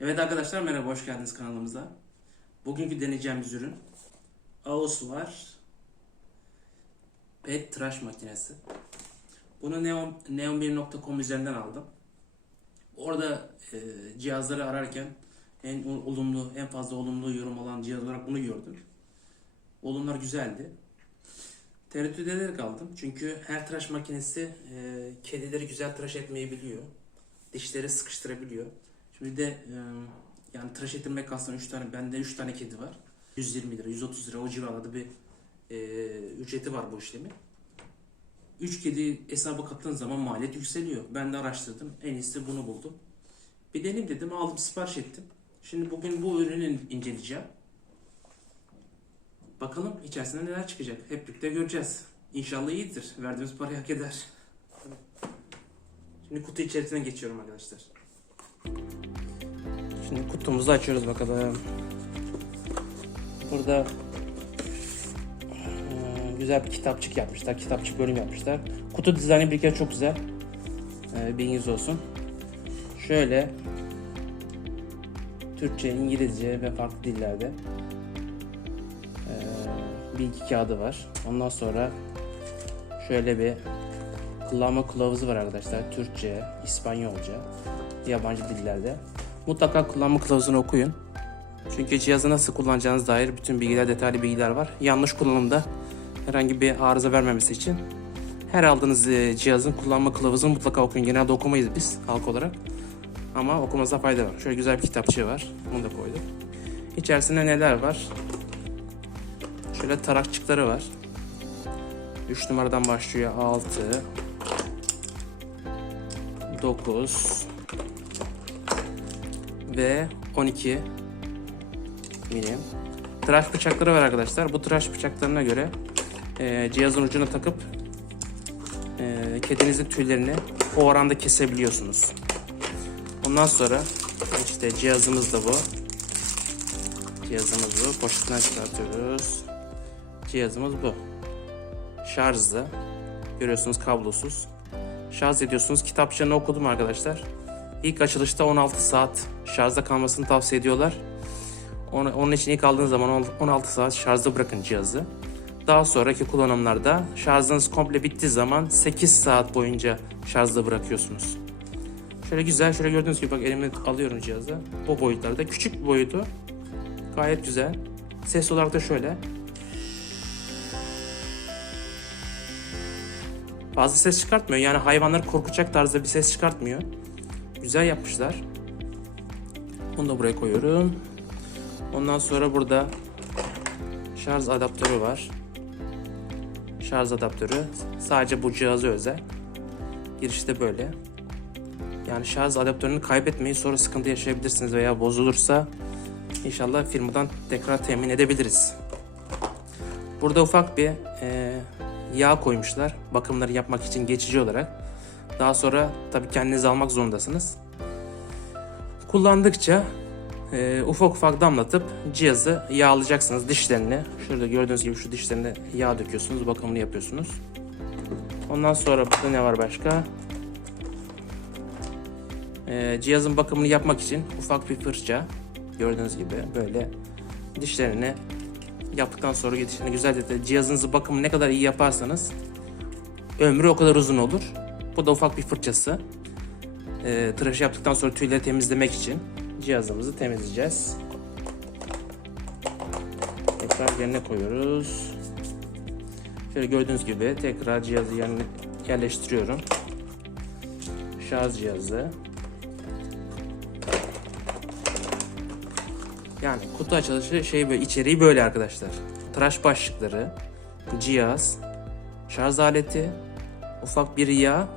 Evet arkadaşlar merhaba hoş geldiniz kanalımıza. Bugünkü deneyeceğimiz ürün AOS var Pet tıraş makinesi. Bunu neon, neon1.com üzerinden aldım. Orada e, cihazları ararken en olumlu, en fazla olumlu yorum alan cihaz olarak bunu gördüm. Olumlar güzeldi. Tereddüt ederek aldım. Çünkü her tıraş makinesi e, kedileri güzel tıraş etmeyi biliyor. Dişleri sıkıştırabiliyor. Şimdi de e, yani tıraş ettirmek aslında 3 tane, bende 3 tane kedi var. 120 lira, 130 lira o civarlarda bir e, ücreti var bu işlemin. 3 kedi hesaba kattığın zaman maliyet yükseliyor. Ben de araştırdım. En iyisi bunu buldum. Bir deneyim dedim. Aldım sipariş ettim. Şimdi bugün bu ürünü inceleyeceğim. Bakalım içerisinde neler çıkacak. Hep birlikte göreceğiz. İnşallah iyidir. Verdiğimiz parayı hak eder. Şimdi kutu içerisinden geçiyorum arkadaşlar. Şimdi kutumuzu açıyoruz bakalım. Burada güzel bir kitapçık yapmışlar. Kitapçık bölüm yapmışlar. Kutu dizaynı bir kere çok güzel. Eee bilginiz olsun. Şöyle Türkçe, İngilizce ve farklı dillerde eee, bilgi kağıdı var. Ondan sonra şöyle bir kullanma kılavuzu var arkadaşlar. Türkçe, İspanyolca, yabancı dillerde. Mutlaka kullanma kılavuzunu okuyun. Çünkü cihazı nasıl kullanacağınız dair bütün bilgiler, detaylı bilgiler var. Yanlış kullanımda herhangi bir arıza vermemesi için her aldığınız e, cihazın kullanma kılavuzunu mutlaka okuyun. Genelde okumayız biz halk olarak. Ama okumanıza fayda var. Şöyle güzel bir kitapçığı var. Bunu da koyduk. İçerisinde neler var? Şöyle tarakçıkları var. 3 numaradan başlıyor. 6 9 ve 12 milim. Tıraş bıçakları var arkadaşlar. Bu tıraş bıçaklarına göre e, cihazın ucuna takıp e, kedinizin tüylerini o oranda kesebiliyorsunuz. Ondan sonra işte cihazımız da bu. Cihazımız bu. Poşetinden çıkartıyoruz. Cihazımız bu. Şarjlı. Görüyorsunuz kablosuz. Şarj ediyorsunuz. Kitapçığını okudum arkadaşlar. İlk açılışta 16 saat şarjda kalmasını tavsiye ediyorlar. Onu- Onun için ilk aldığınız zaman 16 saat şarjda bırakın cihazı. Daha sonraki kullanımlarda şarjınız komple bittiği zaman 8 saat boyunca şarjda bırakıyorsunuz. Şöyle güzel, şöyle gördüğünüz gibi bak elime alıyorum cihazı. Bu boyutlarda. Küçük bir boyutu. Gayet güzel. Ses olarak da şöyle. Fazla ses çıkartmıyor. Yani hayvanları korkutacak tarzda bir ses çıkartmıyor. Güzel yapmışlar. Bunu da buraya koyuyorum. Ondan sonra burada şarj adaptörü var. Şarj adaptörü sadece bu cihaza özel. Girişte böyle. Yani şarj adaptörünü kaybetmeyin sonra sıkıntı yaşayabilirsiniz veya bozulursa inşallah firmadan tekrar temin edebiliriz. Burada ufak bir e, yağ koymuşlar bakımları yapmak için geçici olarak. Daha sonra tabii kendiniz almak zorundasınız. Kullandıkça e, ufak ufak damlatıp cihazı yağlayacaksınız dişlerini. Şurada gördüğünüz gibi şu dişlerine yağ döküyorsunuz, bakımını yapıyorsunuz. Ondan sonra burada ne var başka? E, cihazın bakımını yapmak için ufak bir fırça gördüğünüz gibi böyle dişlerini yaptıktan sonra dişlerini güzelce de cihazınızı bakımı ne kadar iyi yaparsanız ömrü o kadar uzun olur. Bu da ufak bir fırçası. E, tıraş yaptıktan sonra tüyleri temizlemek için cihazımızı temizleyeceğiz. Tekrar yerine koyuyoruz. Şöyle gördüğünüz gibi tekrar cihazı yerine yerleştiriyorum. Şarj cihazı. Yani kutu açılışı şey böyle içeriği böyle arkadaşlar. Tıraş başlıkları, cihaz, şarj aleti, ufak bir yağ,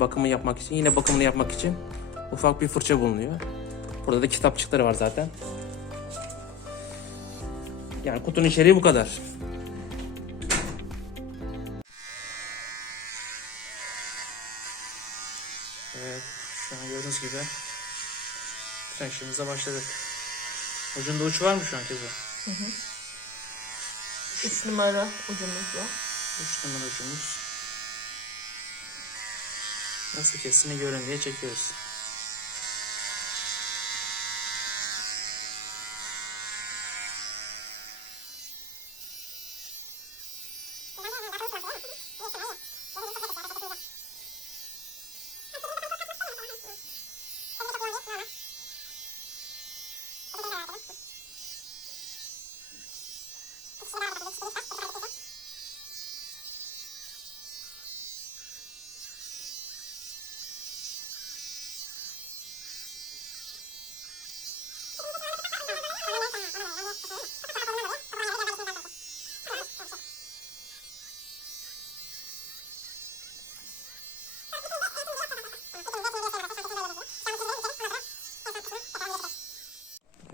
bakımı yapmak için, yine bakımını yapmak için ufak bir fırça bulunuyor. Burada da kitapçıkları var zaten. Yani kutunun içeriği bu kadar. Evet, şu gördüğünüz gibi tıraşımıza başladık. Ucunda uç var mı şu an kızım? 3 numara ucumuzda. Uç numara ucumuz. Nasıl kestiğini görün diye çekiyoruz.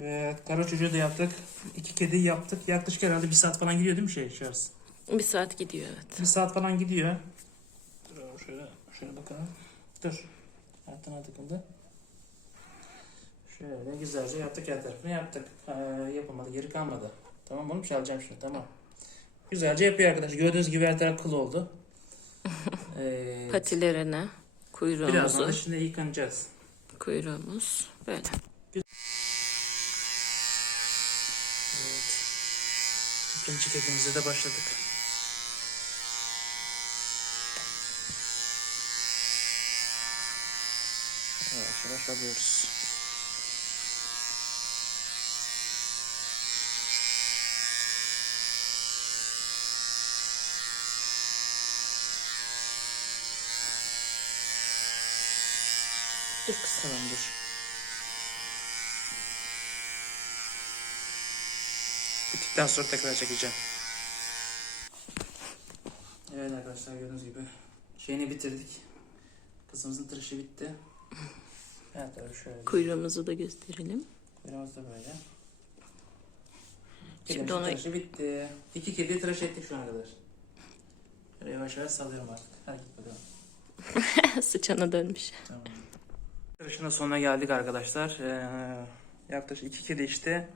Evet, kara çocuğu da yaptık. İki kedi yaptık. Yaklaşık herhalde bir saat falan gidiyor değil mi şey Charles? Bir saat gidiyor evet. Bir saat falan gidiyor. Dur şöyle, şöyle bakalım. Dur. Altına takıldı. Şöyle güzelce yaptık her tarafını yaptık. Ee, yapamadı, geri kalmadı. Tamam oğlum çalacağım şunu tamam. Güzelce yapıyor arkadaş. Gördüğünüz gibi her taraf kıl oldu. Ee, Patilerine, birazdan da kuyruğumuzu, şimdi yıkanacağız. kuyruğumuz böyle. Evet. İkinci kedimize de başladık. Yavaş yavaş alıyoruz. Dur. Tamam dur. Bittikten sonra tekrar çekeceğim. Evet arkadaşlar gördüğünüz gibi şeyini bitirdik. Kızımızın tıraşı bitti. Evet tabii şöyle. Kuyruğumuzu da gösterelim. Kuyruğumuz da böyle. Şimdi onu- tıraşı bitti. İki kediyi tıraş ettik şu ana kadar. Böyle yavaş yavaş salıyorum artık. Hadi git bakalım. Sıçana dönmüş. Tamam. Tıraşın sonuna geldik arkadaşlar. Ee, yaklaşık iki kedi işte.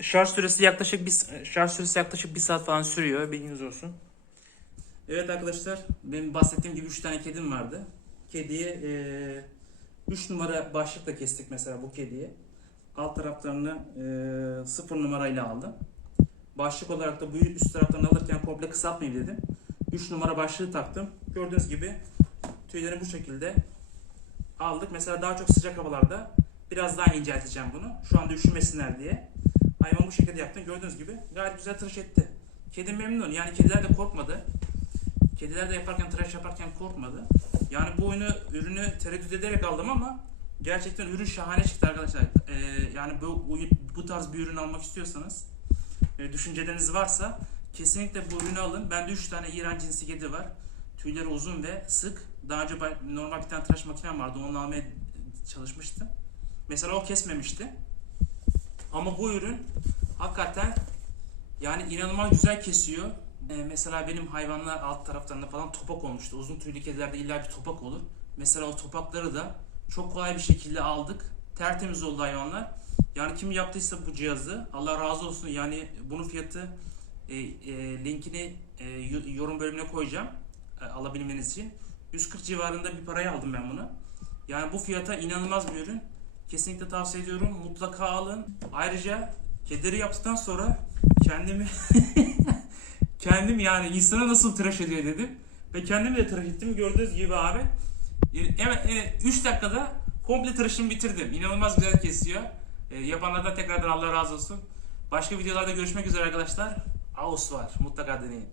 Şarj süresi yaklaşık bir şarj süresi yaklaşık bir saat falan sürüyor. Bilginiz olsun. Evet arkadaşlar, benim bahsettiğim gibi 3 tane kedim vardı. Kediye 3 numara başlıkla kestik mesela bu kediye. Alt taraflarını 0 numarayla aldım. Başlık olarak da bu üst taraflarını alırken komple kısaltmayayım dedim. 3 numara başlığı taktım. Gördüğünüz gibi tüyleri bu şekilde aldık. Mesela daha çok sıcak havalarda biraz daha incelteceğim bunu. Şu anda üşümesinler diye. Hayvan bu şekilde yaptım. Gördüğünüz gibi gayet güzel tıraş etti. Kedim memnun. Yani kediler de korkmadı. Kediler de yaparken tıraş yaparken korkmadı. Yani bu oyunu ürünü tereddüt ederek aldım ama gerçekten ürün şahane çıktı arkadaşlar. Ee, yani bu bu tarz bir ürün almak istiyorsanız e, düşünceleriniz varsa kesinlikle bu ürünü alın. Bende 3 tane İran cinsi kedi var. Tüyleri uzun ve sık. Daha önce normal bir tane tıraş makinem vardı. Onunla almaya çalışmıştım. Mesela o kesmemişti. Ama bu ürün hakikaten yani inanılmaz güzel kesiyor. Ee, mesela benim hayvanlar alt taraflarında falan topak olmuştu. Uzun tüylü kedilerde illa bir topak olur. Mesela o topakları da çok kolay bir şekilde aldık. Tertemiz oldu hayvanlar. Yani kim yaptıysa bu cihazı Allah razı olsun. Yani bunun fiyatı e, e, linkini e, yo- yorum bölümüne koyacağım. E, alabilmeniz için. 140 civarında bir paraya aldım ben bunu. Yani bu fiyata inanılmaz bir ürün. Kesinlikle tavsiye ediyorum. Mutlaka alın. Ayrıca kederi yaptıktan sonra kendimi kendim yani insana nasıl tıraş ediyor dedim. Ve kendimi de tıraş ettim. Gördüğünüz gibi abi. Evet, evet 3 dakikada komple tıraşımı bitirdim. İnanılmaz güzel kesiyor. E, yapanlardan tekrardan Allah razı olsun. Başka videolarda görüşmek üzere arkadaşlar. Aus var. Mutlaka deneyin.